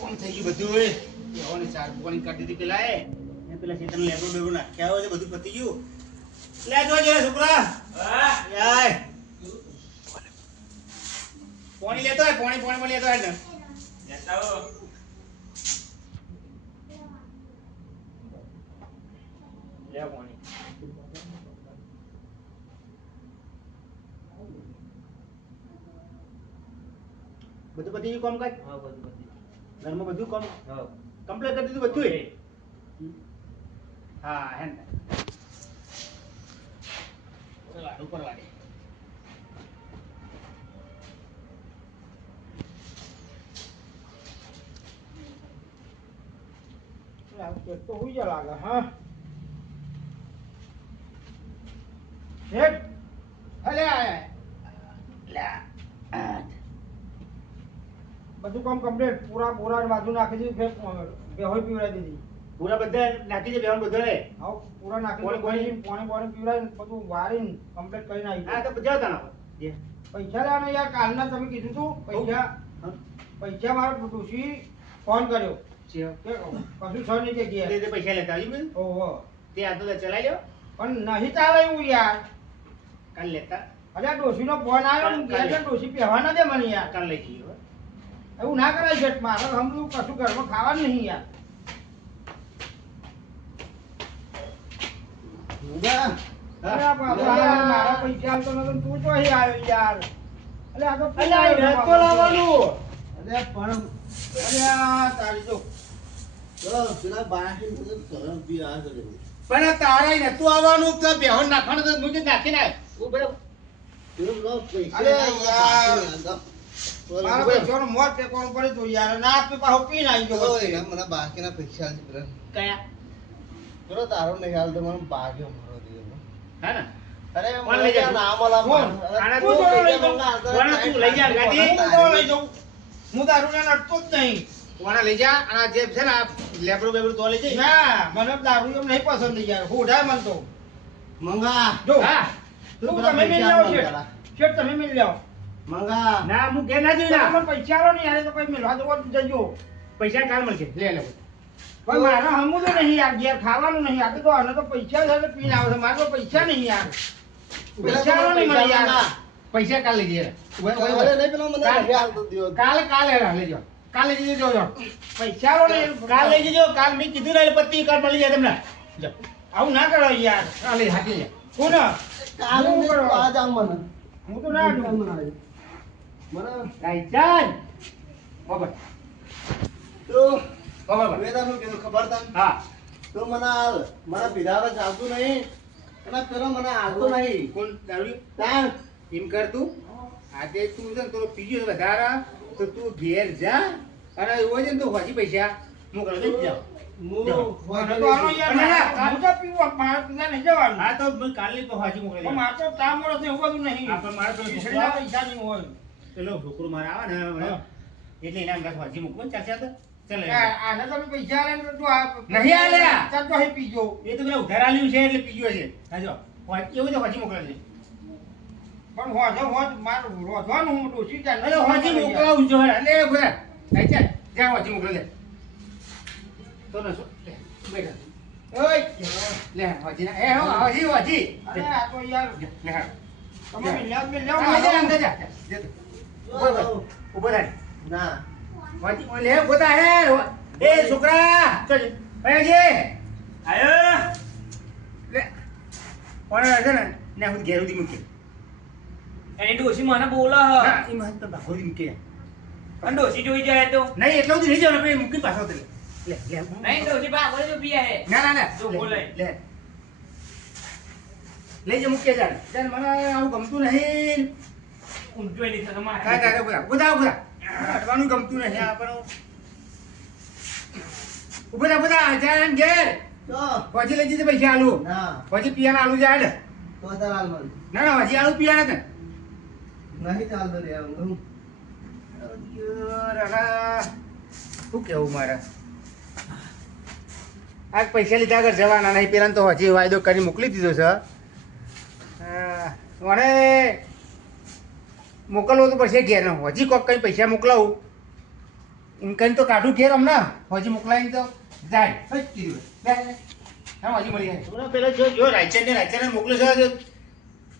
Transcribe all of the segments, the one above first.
કોમ થઈ ગયું બધું એ ઓને ચાર પોણી કાઢી દીધી પેલા એ પેલા ખેતરને લેબરો બેબરો નાખ્યા હોય બધું પતી ગયું. લે જોજે છોકરા. હા યાય પાણી લેતો હોય પાણી લેતો હોય ને લેતા હો. લે પાણી બધું પતી ગયું કામ કાજ. હા બધું પતી ઘરમાં બધું કામ હા કમ્પ્લીટ કરી દીધું બધું. હા હે ને લાડુ પર લાગે તો હુઈ જા લાગે. હા હેડ અલે લે બધું કામ કમ્પ્લીટ પૂરા બોરા બાજુ નાખી દીધું. ફેર બેહોય પીવડાવી દીધી. પૂરા બધા નાખી દે બેહોન બધા રે. હા પૂરા નાખી પાણી પીવડાવી બધું વારીને કમ્પ્લીટ કરીને આવી. હા તો બધા તાના પૈસા લેવાના યાર. કાલના તમે કીધું તું પૈસા મારો ડોશી ફોન કર્યો કે કશું છ નહીં જગ્યાએ પૈસા લેતા આવ્યું. ઓહો તે આ તો ચલાવી લ્યો પણ નહીં ચાલે એવું યાર. કાલ લેતા અરે ડોશીનો ફોન આવ્યો ને ડોશી પહેવા ના દે મને યાર. કાલ લઈ ગયો એવું ના કરાય છે. મારે સમજવું કશું ઘરમાં ખાવાનું નહીં યાર. મારા પૈસા આવતો નતો તું તો અહીં આવ્યો યાર. અલે આ તો લાવવાનું. અરે પણ અરે તારી તો પેલા બાકી પણ તારા નતું આવવાનું તો બેહોન નાખવાનું તો મુજે નાખી નાખ. અરે યાર મારા પૈસાનો મોત ટેકવાનું પડે તો યાર. ના આપે પાછો પીને આવી ગયો. મને બાકીના પૈસા કયા ચલો તારો નહીં હાલ તો મને બાકી મળો દીધો હે ને. અરે કોણ લઈ જા ના મલા કોણ આના તું લઈ જા ગાડી હું લઈ જાઉં. હું દારૂ ને અટતો જ નહીં. કોણા લઈ જા આ જે છે ને લેબરો બેબરો તો લઈ જા. ના મને દારૂ એમ નહીં પસંદ યાર. હોડા મન તો મંગા જો હા તું તમે મિલ જાવ છે તમે મિલ જાવ મંગા. ના હું કે ના જોઈ ના પૈસા આલો ને યાર તો કોઈ મિલવા દો જજો. પૈસા કાલ મળશે લે લે પણ મારા હમું તો નહીં યાર. ઘેર ખાવાનું નહીં. આ તો આને તો પૈસા છે પીને આવે છે. મારે તો પૈસા નહીં યાર. પૈસા આલો નહીં મને યાર. પૈસા કાલ લઈ જઈએ કાલે લઈ જાઓ. કાલ લઈ જજો પૈસા આલો નહીં. કાલ લઈ જજો. કાલ મેં કીધું ને પત્તી કાલ મળી જાય તમને. આવું ના કરો યાર. કાલે હાકી જાય કોણ કાલે કરો આ જામ મને હું તો ના મને રાઈ ચાલ બાબા તો બાબા વેદાનું કીધું ખબર તને. હા તો મને પીધાવા ચાલતું નહીં અને પેલો મને આવતો નહીં. કોણ દારૂ તાર એમ કર તું આજે તું છે ને તો પીજો વધારે તો તું ઘેર જા અને એવો છે ને તો હોજી પૈસા મોકલો દે જાઓ. કાલે તો હાજી મોકલી મારે તો કામ મળે છે એવું બધું નહીં. મારે તો પૈસા નહીં હોય. પેલો છોકરો મારે આવે ને એટલે એના અંગા હાજી મૂકવો ચાલશે તો ચાલે. આને તમે પૈસા આલે તો નહીં આલ્યા ચાલ તો અહીં પીજો. એ તો પેલા ઉધાર આલ્યું છે એટલે પીજો છે. હાજો એવું તો હાજી મોકલે છે પણ હોજ મારું રોધવાનું હું ડોસી ચાલ એટલે હાજી મોકલાવું જો એટલે ભરા ચાલ જા હાજી મોકલે લે તો ન બેઠા ઓય લે હાજી ના એ હાજી અરે આ તો યાર લે તમે મિલ્યા અંદર જા ઉભો થાય ના હાજી લે ઉભો થાય એ છોકરા ચલ આયે આયો લે કોણ છે ને હું ઘેર ઉધી મૂકી એની ડોસી મને બોલા હ ના ઈ મહત્વ બાખોડી મૂકી અને ડોસી જોઈ જાય તો નહીં એટલું જ નહીં જવાનું આપણે મૂકી પાછો લે લે નહીં ડોસી બા બોલે તો પિયા હે ના જો બોલે લે લેજે મૂકે જાન જાન મને આવું ગમતું નહીં. ઊંધો એની તો તમારે કાકા બધા અડવાનું ગમતું નહીં આપણો. બધા જાન ઘેર તો પછી લઈ જજે પૈસા આલુ ના પછી પિયાના આલુ જાય ને તો તાર આલ મન ના હજી આલુ પિયાના ને નહીં ચાલતો રે હું શું કેવું મારે આ પૈસા લીધા આગળ જવાના નહીં. પેલા તો હજી વાયદો કરી મોકલી દીધો છે. મને મોકલવો તો પડશે ઘેર હજી કોક કઈ પૈસા મોકલાવું એમ કરીને તો કાઢું ઘેર હમણાં હજી મોકલાવીને તો જાય હજ કીધું હા હજી મળી જાય થોડા પેલા જો રાયચંદ મોકલે છે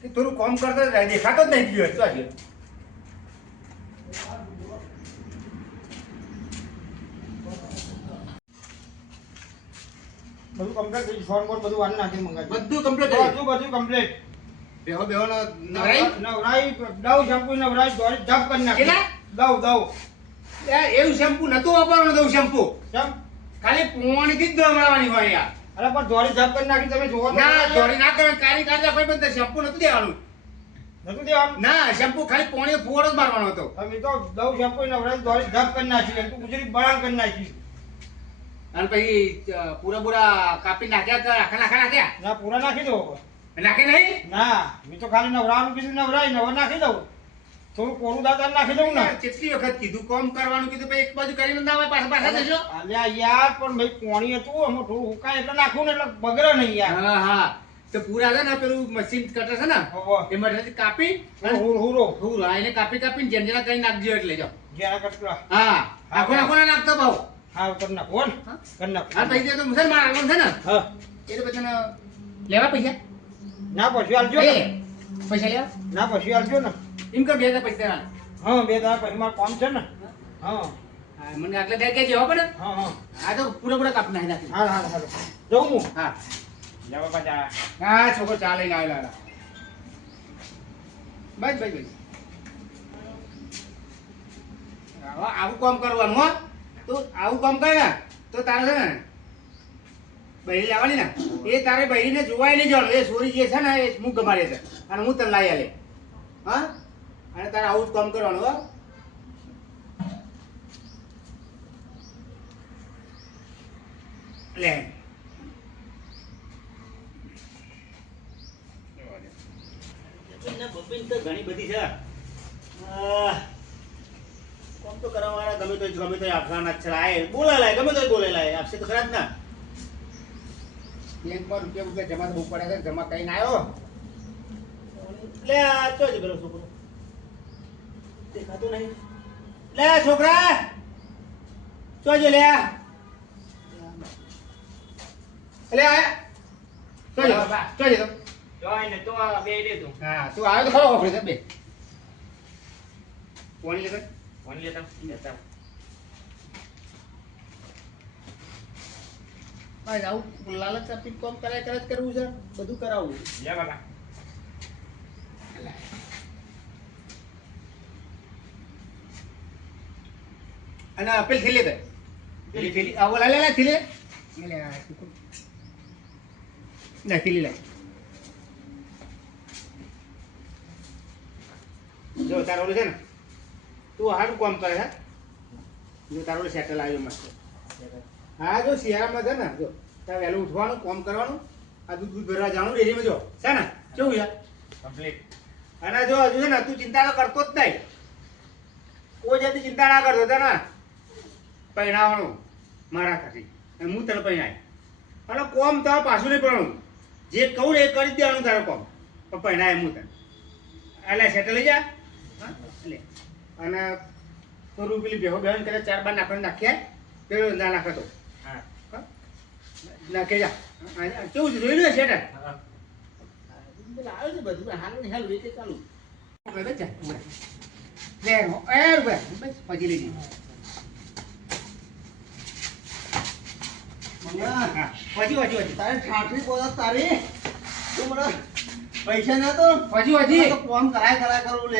કે થોડું કામ કરતો દેખાતો જ નહીં ગયો તો આજે બધું કમ્પ્લીટ ફોન પર બધું વાર નાખી મંગાવી બધું કમ્પ્લીટ બધું કમ્પ્લીટ બેહો બેહો નવરાઈ દવ શેમ્પુ નવરાઈ દોરી ધબ કરી નાખી દવ એવું શેમ્પુ નતું વાપરવાનું દઉં શેમ્પુ કેમ ખાલી પોણીથી જ દોડાવવાની હોય યાર અરે પણ દોરી ધબ કરી નાખી તમે જોવો ના દોરી ના કરે કાળી કાઢતા કોઈ પણ શેમ્પુ નતું દેવાનું નતું દેવાનું ના શેમ્પુ ખાલી પોણી ફુવારો જ મારવાનો હતો તમે તો દવ શેમ્પુ નવરાઈ દોરી ધબ કરી નાખી તું ગુજરી બળાંગ કરી નાખી અને પછી પૂરા કાપી નાખ્યા આખા નાખ્યા ના પૂરા નાખી દો નાખે નહીં ના મેં તો ખાલી નવરાવાનું કીધું નવરાઈ નવર નાખી દઉં થોડું કોરું દાદા નાખી દઉં ને કેટલી વખત કીધું કોમ કરવાનું કીધું ભાઈ એક બાજુ કરીને ના આવે પાછા જજો અલ્યા યાર પણ ભાઈ કોણી હતું આમાં થોડું હુકાય એટલે નાખું ને એટલે બગડે નહીં યાર હા તો પૂરા છે ને પેલું મશીન કટર છે ને એમાંથી કાપી હુરો એને કાપીને જેમ જેના કરી નાખજો એટલે જાઓ જેના કટકા હા આખો ના નાખતો ભાવ હા કરી નાખો ને કરી નાખો હા પૈસા તો મુસલમાન આગળ છે ને હા એ તો પછી લેવા પૈસા ના પછી આલજો ને પૈસા લેવા ના પછી આલજો ને એમ કર 2 પૈસા હા 2 દાડા પછી મારું કામ છે ને હા મને આટલે દે કે જવા પડે હા આ તો પૂરા કાપી નાખી હા જવું હું હા જવા પાછા હા છોકરો ચા લઈને આવેલા બસ આવું કામ કરવાનું હો તું આવું કામ કરે ને તો તારે છે ને બહેરી લેવાની ને એ તારે બહેરીને જોવાય નહીં જવાનું એ સોરી જે છે ને એ હું ગમાડે છે અને હું તને લાવી આલે હા અને તારે આવું જ કામ કરવાનું હો લે ઘણી બધી છે કોમ તો કરવાવાળા ગમે તો આપવાના જ છે આય બોલાય ગમે તો બોલેલાય આપશે તો ખરા જ ના બેંકમાં રૂપિયા જમા બહુ પડે છે જમા કરીને આવ્યો લે આ ચો છે પેલો છોકરો દેખાતું નહીં લે છોકરા ચો છે લે એટલે આયા ચો છે તો જોઈને તો બે દે તું હા તું આવ્યો તો ખરો વાપરે છે બે કોણ લે ફોન લેતા ભાઈ આવું લાલચ આપી કોમ કરે જ કરવું છે બધું કરાવવું લે બાબા અને પેલી થેલી દે પેલી થેલી આ ઓલા લે થેલી લે ના થેલી લે જો તારો ઓલું છે ને તું હારું કામ કરે હે જો તારો ઓલું સેટલ આવ્યો મસ્ત હા જો શિયાળામાં છે ને જો તારે વહેલું ઉઠવાનું કામ કરવાનું આ દૂધ ભરવા જવાનું ડેરીમાં જો છે ને કેવું યાર કમ્પ્લીટ અને જો હજુ છે ને તું ચિંતા તો કરતો જ નહીં કોઈ જાતની ચિંતા ના કરતો હતા ને પહેણાવાનું મારા ખાતી અને હું તને પહેણાય અને કોમ તારે પાછું નહીં પડવાનું જે કહું ને એ કરી જ દેવાનું તારે કોમ પણ પહેણાય હું તને એટલે સેટલ લઈ જા હા એટલે અને થોડું પેલી ભેહો બેહન કદાચ 4 બાર નાખવાનું નાખ્યા પેલો ના નાખતો હા નાખે જા કેવું છે જોઈ લે સેટર આવે છે બધું હાલ ને હાલ વેચે ચાલુ પછી લઈ પછી તારે ઠાઠી બોલા તારી તું મને પૈસા ના તો પછી ફોન કરાય કરવું લે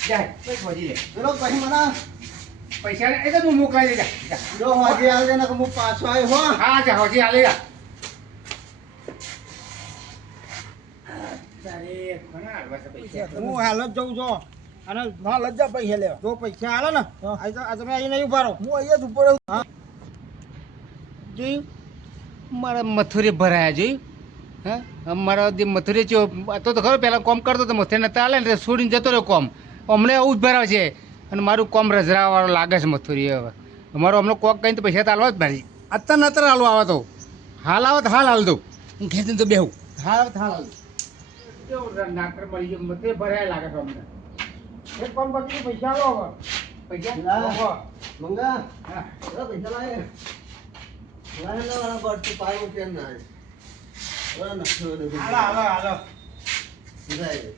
જાય પછી લે પેલો પછી મને પૈસા એ તો તું મોકલાઈ દેજા જો હજી આવજે ને હું પાછો આવ્યો હો હા જા હજી આલે જા હું હાલ જ જઉં છું અને હાલ જ જા પૈસા લેવા જો પૈસા હાલે ને આ તમે અહીં નહીં ઉભા રહો હું અહીંયા જ ઉપર હા જોયું મારા મથુરે ભરાયા જોયું હા મારા જે મથુરે છે તો ખરો પહેલાં કોમ કરતો તો મથુરે નતા હાલે ને છોડીને જતો રહ્યો કોમ હમણાં આવું જ ભરાવે છે અને મારું કોમ રજરાવાળો લાગે છે મથુરી હવે અમારો હમણાં કોક કહીને તો પૈસા તો હાલવા જ મારી અત્યારે નતર હાલવા આવે તો હાલ આવે તો હાલ હાલ દઉં હું ખેંચીને તો બેહું હાલ આવે તો હાલ હાલ કેવું નાટર મળી ગયું મથુરે ભરાયા લાગે તો અમને એક કોમ બાકી પૈસા લો હવે પૈસા મંગા હા પૈસા લાગે લાગે ના વાળા બટ તું પાય કેમ ના ઓલા નખો દે હાલો જાય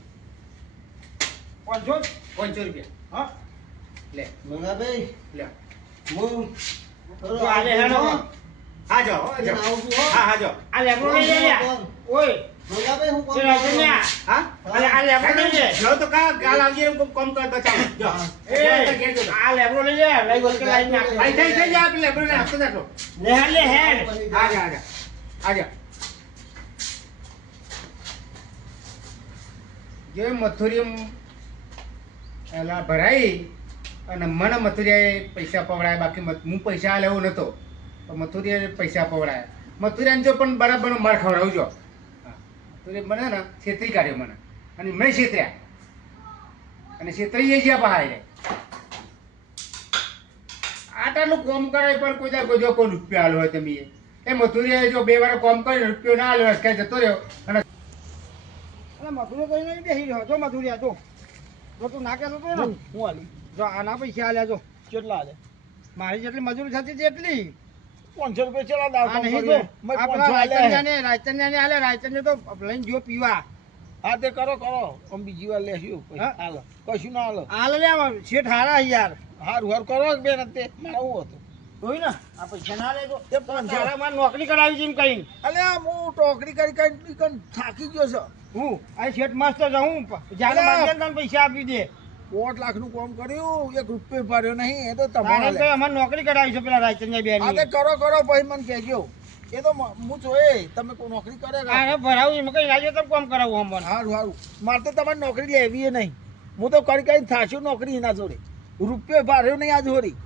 500 રૂપિયા હા લે મંગા ભાઈ લે હું તો આલે હેડો હા જો હા જો આ લેબરો લઈ લે ઓય મંગા ભાઈ હું કોણ એ રાજન્યા હા અલે આ લેબરો લઈ લે જો તો કા ગાલ આવજે કોમ કરતો ચાલ જો એ આ લેબરો લઈ લે લઈ ગયો કે લાઈન નાખ આઈ થઈ જા આપી લેબરો ને આપતો જાતો લે હેડ આજા જે મથુરી એલા ભરાઈ અને મને મથુરિયાએ પૈસા પવડાયા બાકી હું પૈસા લેવો નતો તો મથુરિયાએ પૈસા પવડાયા મથુરિયાને જો પણ બરાબરનો માર ખવડાવજો મથુરિયા મને ને છેતરી કાઢ્યો મને અને મેં છેતર્યા અને છેતરી ગયા પહાડે આટલું કોમ કરાય પણ કોઈ રૂપિયા આલો હોય તમે એ મથુરિયાએ જો 2 વાર કોમ કર્યું રૂપિયો ના આલ્યો કે જતો રહ્યો અને મથુરિયા કઈ નહીં બેસી રહ્યો જો મથુરિયા જો તું ના કહેતો હતો ને હું આલી જો આના પૈસા આલ્યા જો કેટલા આલે મારી જેટલી મજૂરી થતી એટલી 500 રૂપિયા ચલા દાવ આ નહીં તો આપણા રાયચંદ્રને તો લઈને જો પીવા હા તે કરો આમ બીજી વાર લેશું હાલો કશું ના હાલો હાલ લે શેઠ હારા યાર હારું કરો બેન તે મારા હું હતું જોઈ ને આ પૈસા ના લે તો તે 500 મારે નોકરી કરાવી છે એમ કઈ અલ્યા હું ટોકરી કરી થાકી ગયો છે હું આ શેઠ મસ્ત જાઉં જ્યારે માંગે તને પૈસા આપી દે 5 લાખનું કામ કર્યું 1 રૂપિયો ભર્યો નહીં એ તો મારે તમારે અમારે નોકરી કરાવી છે પેલા રાયચંદ્ર બેન હા તે કરો પછી મને કહેજો એ તો હું જોયે તમે કોઈ નોકરી કરે અરે ભરાવું એમાં કઈ લાગે તો કામ કરાવું અમને હારું મારે તો તમારે નોકરી લેવી નહીં હું તો કરી થાશું નોકરી એના જોડે રૂપિયો ભર્યો નહીં આ જોડી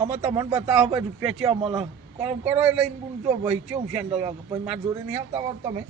અમે તમને બતાવો ભાઈ રૂપિયા છે મળે કરો એ લઈને જો ભાઈ કેવું સેન્ડલ પછી મારી જોડે નહીં આવતા તમે